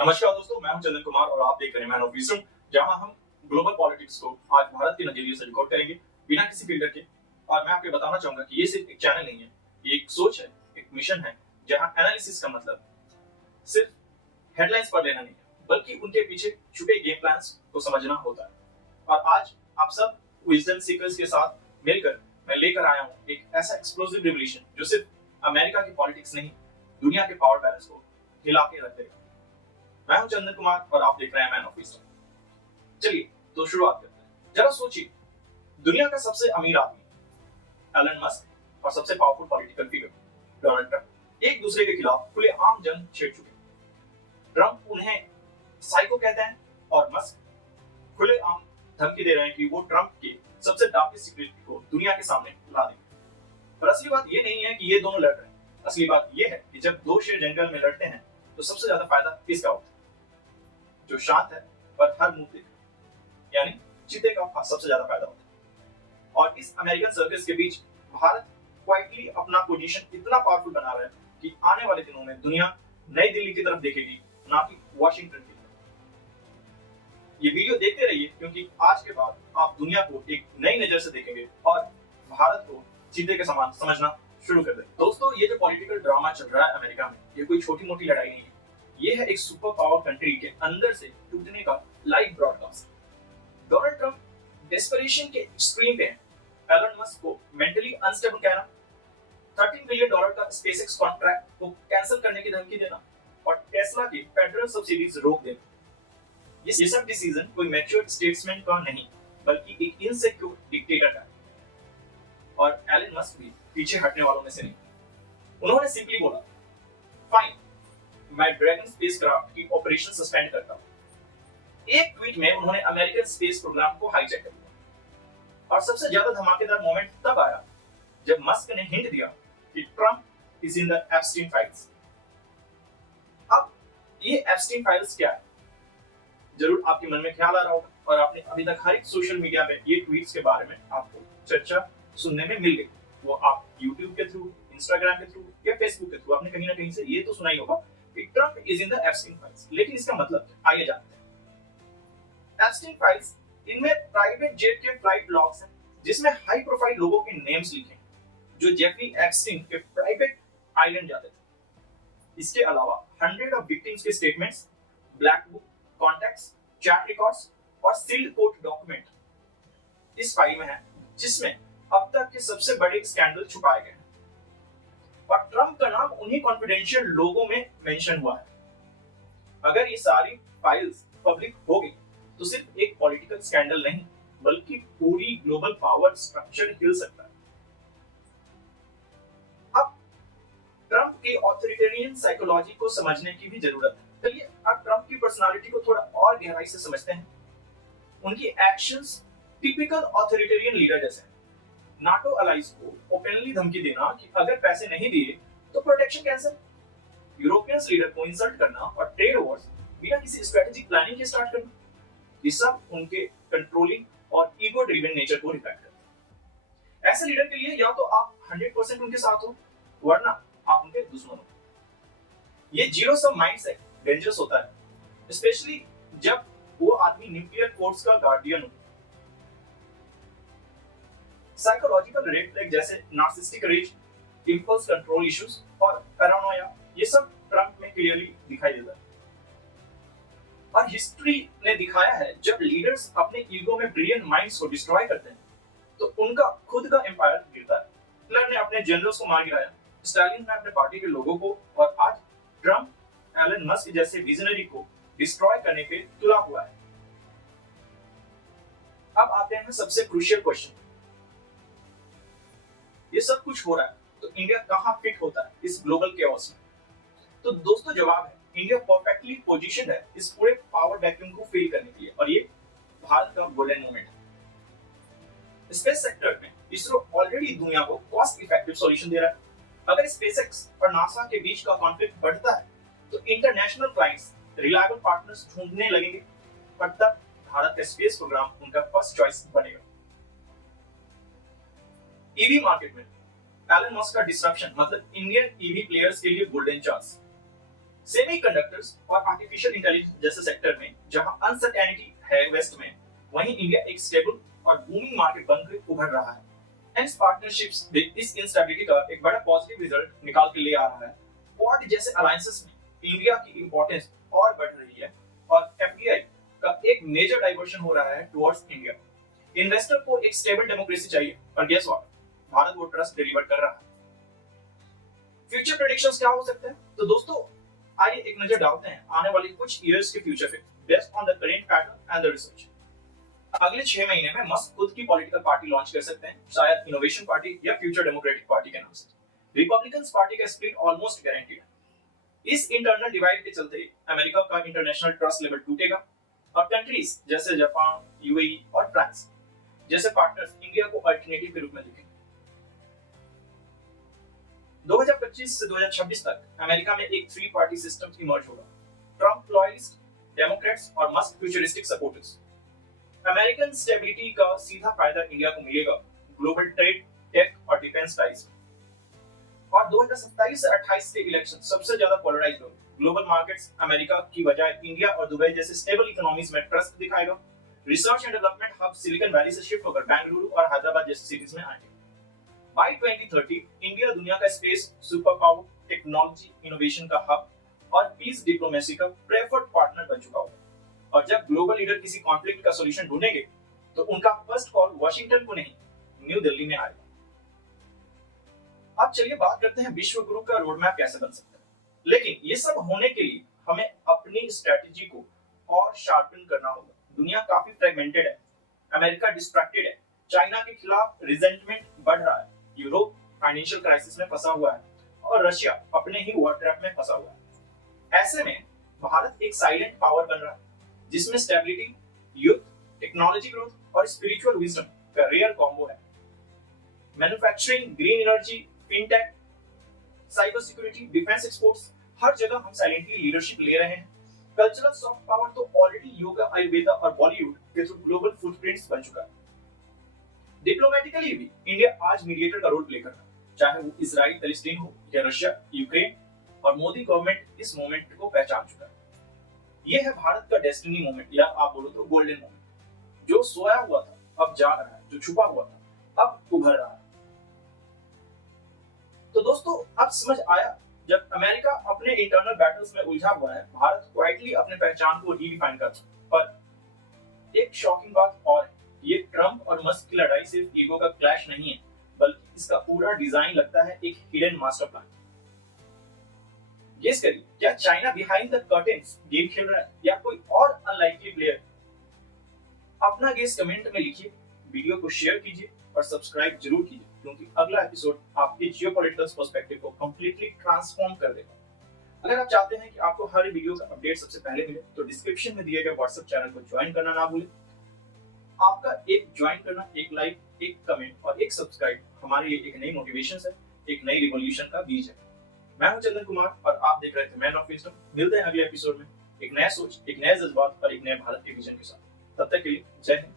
नमस्कार दोस्तों, मैं हूं चंदन कुमार और आप देख रहे हैं मैन ऑफ विजडम, जहां हम ग्लोबल पॉलिटिक्स को आज भारत के नजरिए से रिकॉर्ड करेंगे बिना किसी फिल्टर के। और मैं आपको बताना चाहूंगा कि ये सिर्फ एक चैनल नहीं है, ये एक सोच है, एक मिशन है, जहां एनालिसिस का मतलब सिर्फ हेडलाइंस पढ़ लेना नहीं है, बल्कि उनके पीछे छुपे गेम प्लान्स को समझना होता है। और आज आप सब विजडम सीकर्स के साथ मिलकर मैं लेकर आया हूं एक ऐसा एक्सप्लोसिव रिवॉल्यूशन जो सिर्फ अमेरिका की पॉलिटिक्स नहीं, दुनिया के पावर बैलेंस को हिला के रख देगा। मैं हूं चंदन कुमार और आप देख रहे हैं मैन ऑफ विजडम। चलिए तो शुरुआत करते हैं। जरा सोचिए, दुनिया का सबसे अमीर आदमी एलन मस्क और सबसे powerful political figure Donald Trump एक दूसरे के खिलाफ खुले आम जंग छेड़ चुके हैं। ट्रंप उन्हें साइको कहते हैं और मस्क खुले आम धमकी दे रहे हैं कि वो ट्रंप के सबसे डार्केस्ट सीक्रेट को दुनिया के सामने ला देंगे। पर असली बात ये नहीं है कि ये दोनों लड़ रहे हैं। असली बात ये है कि जब दो शेर जंगल में लड़ते हैं तो सबसे ज्यादा फायदा किसका होता है? जो शांत है पर हर मुंह देख, यानी चीते का सबसे ज्यादा फायदा होता है। और इस अमेरिकन सर्कस के बीच भारत क्वाइटली अपना पोजीशन इतना पावरफुल बना रहा है कि आने वाले दिनों में दुनिया नई दिल्ली की तरफ देखेगी, ना कि वॉशिंगटन की तरफ। ये वीडियो देखते रहिए, क्योंकि आज के बाद आप दुनिया को एक नई नजर से देखेंगे और भारत को चीते के समान समझना शुरू कर देंगे। दोस्तों, ये जो पॉलिटिकल ड्रामा चल रहा है अमेरिका में, ये कोई छोटी मोटी लड़ाई नहीं है। ये है एक सुपर पावर कंट्री के अंदर से टूटने का live broadcast. Donald Trump desperation के एक्सट्रीम पे हैं। एलन मस्क को मेंटली अनस्टेबल कहना, $13 बिलियन का स्पेसएक्स कॉन्ट्रैक्ट को कैंसिल करने की धमकी देना और टेस्ला की फेडरल सब्सिडीज रोक देना। ये सब डिसीजन कोई मैच्योर स्टेट्समैन का नहीं, बल्कि एक इनसिक्योर डिक्टेटर का है। और एलन मस्क भी पीछे हटने वालों में से नहीं। उन्होंने सिंपली बोला, फाइन, मैं ड्रैगन स्पेसक्राफ्ट की ऑपरेशन सस्पेंड करता हूं। एक ट्वीट में उन्होंने अमेरिकन स्पेस प्रोग्राम को हाईजैक कर दिया। और सबसे ज्यादा धमाकेदार मोमेंट तब आया जब मस्क ने हिंट दिया कि Trump is in the Epstein files. अब ये एप्स्टीन फाइल्स क्या है? जरूर आपके मन में ख्याल आ रहा होगा, और आपने अभी तक हर एक सोशल मीडिया पे ये ट्वीट्स के बारे में आपको चर्चा सुनने में मिल गई। वो आप यूट्यूब के थ्रू, इंस्टाग्राम के थ्रू या फेसबुक के थ्रू आपने कहीं ना कहीं से ये तो सुना ही होगा कि Trump is in the Epstein files. लेकिन इसका मतलब क्या? आइए जानते हैं। एप्स्टीन फाइल्स, इनमें प्राइवेट जेट के फ्लाइट लॉग्स हैं, जिसमें हाई प्रोफाइल लोगों के नेम्स लिखे हैं जो जेफरी एप्स्टीन के प्राइवेट आइलैंड जाते थे। इसके अलावा हंड्रेड ऑफ विक्टिम्स के statements, black book, contacts, chat records और सील्ड कोर्ट डॉक्यूमेंट इस फाइल में है, जिसमें अब तक के सबसे बड़े स्कैंडल छुपाए गए हैं। और ट्रंप का नाम उन्हीं कॉन्फिडेंशियल लोगों में मेंशन हुआ है। अगर ये सारी फाइल्स पब्लिक हो गई तो सिर्फ एक पॉलिटिकल स्कैंडल नहीं, बल्कि पूरी ग्लोबल पावर स्ट्रक्चर हिल सकता है। अब ट्रंप की ऑथोरिटेरियन साइकोलॉजी को समझने की भी जरूरत है। चलिए अब ट्रंप की पर्सनालिटी को थोड़ा और गहराई से समझते हैं। उनकी एक्शंस टिपिकल ऑथोरिटेरियन लीडर जैसे हैं। नाटो अलाइज को ओपनली धमकी देना कि अगर पैसे नहीं दिए तो प्रोटेक्शन कैंसिल, यूरोपियन लीडर को इंसल्ट करना और ट्रेड वॉर्स बिना किसी स्ट्रेटेजिक प्लानिंग के स्टार्ट करना, ये सब उनके कंट्रोलिंग और ईगो ड्रिवन नेचर को रिफ्लेक्ट करता है। ऐसे लीडर के लिए या तो आप 100% उनके साथ हो, वरना आप उनके दुश्मन हो। ये जीरो सम माइंडसेट डेंजरस होता है, स्पेशली जब वो आदमी न्यूक्लियर कोड्स का गार्डियन हो। साइकोलॉजिकल रेड फ्लैग जैसे narcissistic rage, impulse control issues और पैरानोया, ये सब ट्रंप में क्लियरली दिखाई देता है। और हिस्ट्री ने दिखाया है, जब लीडर्स अपने ईगो में ब्रिलियंट माइंड्स को डिस्ट्रॉय करते हैं तो उनका खुद का एम्पायर गिरता है। हिटलर ने अपने जनरल्स को मार गिराया, स्टालिन ने अपने पार्टी के लोगों को, और आज ट्रंप एलन मस्क जैसे विजनरी को डिस्ट्रॉय करने पे तुला हुआ है। अब आते हैं सबसे क्रूशियल क्वेश्चन, ये सब कुछ हो रहा है तो इंडिया कहां फिट होता है इस ग्लोबल केओस में? तो दोस्तों जवाब है, इंडिया परफेक्टली पोजीशनड है इस पूरे पावर वैक्यूम को फिल करने के लिए, और ये भारत का गोल्डन मोमेंट है। स्पेस सेक्टर में इसरो ऑलरेडी दुनिया को कॉस्ट इफेक्टिव सॉल्यूशन दे रहा है। अगर स्पेसएक्स और नासा के बीच का कॉन्फ्लिक्ट बढ़ता है तो इंटरनेशनल क्लाइंट्स रिलायबल पार्टनर्स ढूंढने लगेंगे, पर तब भारत का स्पेस प्रोग्राम उनका फर्स्ट चॉइस बनेगा। ईवी मार्केट में एलन मस्क का डिस्ट्रप्शन मतलब इंडियन ईवी प्लेयर्स के लिए गोल्डन चांस। सेमीकंडक्टर्स और आर्टिफिशियल इंटेलिजेंस जैसे सेक्टर में जहां अनसर्टेनिटी है वेस्ट में, वहीं इंडिया एक स्टेबल और बूमिंग मार्केट बनकर उभर रहा है। एंड पार्टनरशिप्स भी इस इंस्टेबिलिटी का एक बड़ा पॉजिटिव रिजल्ट निकाल के ले आ रहा है। क्वाड जैसे अलायंसेस में इंडिया की इंपॉर्टेंस और बढ़ रही है और एफडीआई का एक मेजर डाइवर्शन हो रहा है टुवर्ड्स इंडिया। इन्वेस्टर को एक स्टेबल डेमोक्रेसी चाहिए और गेस व्हाट, भारत वो ट्रस्ट डिलीवर कर रहा है। फ्यूचर प्रेडिक्शंस क्या हो सकते हैं? तो दोस्तों आइए एक नजर डालते हैं आने वाले कुछ इयर्स के फ्यूचर पे based on the current pattern and the research. अगले 6 महीने में मस्क खुद की पॉलिटिकल पार्टी लॉन्च कर सकते हैं, शायद इनोवेशन पार्टी या फ्यूचर डेमोक्रेटिक पार्टी के नाम से। रिपब्लिकन पार्टी का स्प्लिट ऑलमोस्ट गारंटीड है। इस इंटरनल डिवाइड के चलते अमेरिका का इंटरनेशनल ट्रस्ट लेवल टूटेगा और कंट्रीज जैसे जापान, यूएई और फ्रांस जैसे पार्टनर्स इंडिया को अल्टरनेटिव के रूप में देखेंगे। 2025 से 2026 तक अमेरिका में एक 3 पार्टी सिस्टम इमर्ज होगा, ट्रम्प लॉयलिस्ट, डेमोक्रेट्स और Musk futuristic supporters. American stability का सीधा फायदा इंडिया को मिलेगा ग्लोबल ट्रेड, टेक और डिफेंस टाइज। और 2027 से 28 के इलेक्शन सबसे ज्यादा पोलराइज्ड होंगे। ग्लोबल मार्केट्स अमेरिका की बजाय इंडिया और दुबई जैसे स्टेबल इकोनॉमीज में ट्रस्ट दिखाएगा। Research and development hub silicon valley से शिफ्ट होकर बेंगलुरु और हैदराबाद जैसी सिटीज में आएंगे। बाय 2030 इंडिया दुनिया का space, super power, technology, innovation का हब और पीस डिप्लोमेसी का प्रेफर्ड पार्टनर बन चुका होगा। और जब ग्लोबल लीडर किसी कॉन्फ्लिक्ट का सॉल्यूशन ढूंढेंगे तो उनका फर्स्ट कॉल वॉशिंगटन को नहीं, न्यू दिल्ली में आएगा। अब चलिए बात करते हैं विश्व गुरु का रोड मैप कैसे बन सकता है। लेकिन ये सब होने के लिए हमें अपनी स्ट्रेटजी को और शार्पन करना होगा। दुनिया काफी फ्रेगमेंटेड है, अमेरिका डिस्ट्रैक्टेड है, चाइना के खिलाफ रिजेंटमेंट बढ़ रहा है, यूरोप फाइनेंशियल क्राइसिस में फंसा हुआ है और रशिया अपने ही वॉर ट्रैप में फंसा हुआ है। ऐसे में भारत एक साइलेंट पावर बन रहा है जिसमें स्टेबिलिटी, यूथ, टेक्नोलॉजी ग्रोथ और स्पिरिचुअल विजडम का रेयर कॉम्बो है। Manufacturing, green energy, fintech, cyber security, defence exports, हर जगह हम साइलेंटली लीडरशिप ले रहे हैं। कल्चरल सॉफ्ट पावर तो ऑलरेडी योगा, आयुर्वेदा और बॉलीवुड के थ्रू ग्लोबल फुटप्रिंट्स बन चुका है। डिप्लोमेटिकली भी इंडिया आज मीडिएटर का रोल प्ले कर रहा है, चाहे वो इजराइल पैलेस्टीन हो या रशिया यूक्रेन, और मोदी गवर्नमेंट इस मोमेंट को पहचान चुका है। ये है भारत का डेस्टिनी मोमेंट, या आप बोलो तो गोल्डन मोमेंट। जो सोया हुआ था अब जाग रहा है, जो छुपा हुआ था अब उभर रहा है। तो दोस्तों अब समझ आया, जब अमेरिका अपने इंटरनल बैटल्स में उलझा हुआ है, भारत क्वाइटली अपने पहचान को रीडिफाइन कर रहा है। पर एक शॉकिंग बात और है, ये ट्रम्प और मस्क की लड़ाई सिर्फ ईगो का क्लैश नहीं है, बल्कि इसका पूरा डिजाइन लगता है एक हिडन मास्टर प्लान। गेस करिए, क्या China behind the curtains game खेल रहा है या कोई और अनलाइकली प्लेयर? अपना गेस कमेंट में लिखिए, वीडियो को शेयर कीजिए और सब्सक्राइब जरूर कीजिए, क्योंकि अगला एपिसोड आपके जियोपॉलिटिकल पर्सपेक्टिव को कंप्लीटली ट्रांसफॉर्म कर देगा। अगर आप चाहते हैं कि आपको हर वीडियो का अपडेट सबसे पहले मिले, तो डिस्क्रिप्शन में दिए गए व्हाट्सएप चैनल को ज्वाइन करना ना भूलें। आपका एक ज्वाइन करना, एक लाइक, एक कमेंट और एक सब्सक्राइब हमारे लिए एक नई मोटिवेशन है, एक नई रिवॉल्यूशन का बीज है। मैं हूं चंदन कुमार और आप देख रहे थे मैन ऑफ विजडम। मिलते हैं अगले एपिसोड में एक नया सोच, एक नए जज्बात और एक नए भारत के विजन के साथ। तब तक के लिए जय हिंद।